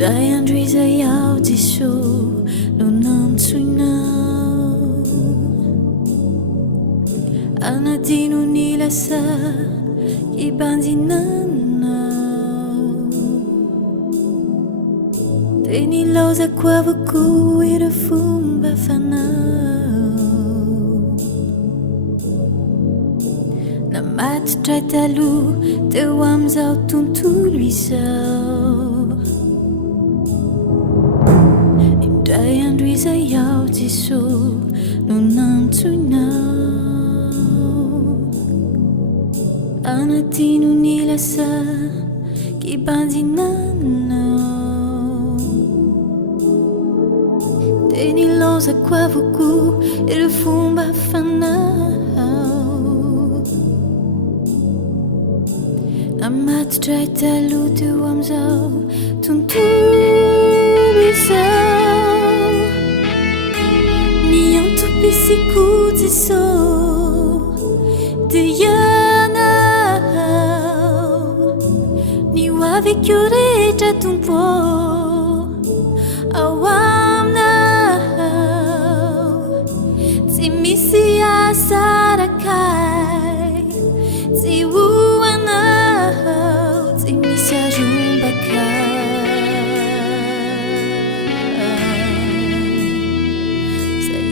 Indray andro izay aho diso no nantsoinao, anadino ny lasa ibanjinanao, de nilaozako avako ireo fomba fanao, namatotray taloha teo am'izao tontolo izao. Indray andro izay aho diso no nantsoinao, anadino ny lasa kibanjinanao, de nilaozako avako ireo fomba fanao, namatotray taloha teo am'izao tontolo izao. Niantopisiko diso dia ianao, nihoaviko rehetra tompo ao aminao, tsy misy asarakay, tsy hoanao, tsy misy arombakay,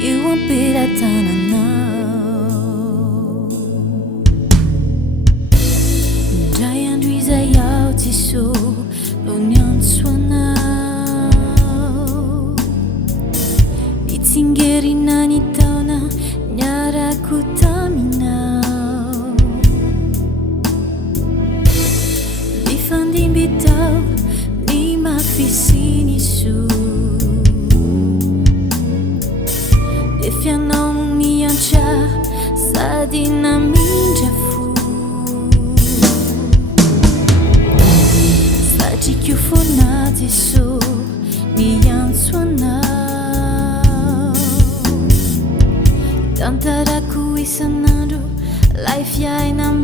io ampelantananao. Indray andro izay aho diso no niantso anao, mitsingerina ny taona niarako taminao, mifandimby tao ny mafy sy ny soa, fianao miantra sady namindra fo, satrik'io foana diso niantso anao, tantarako isan'andro lay fiainam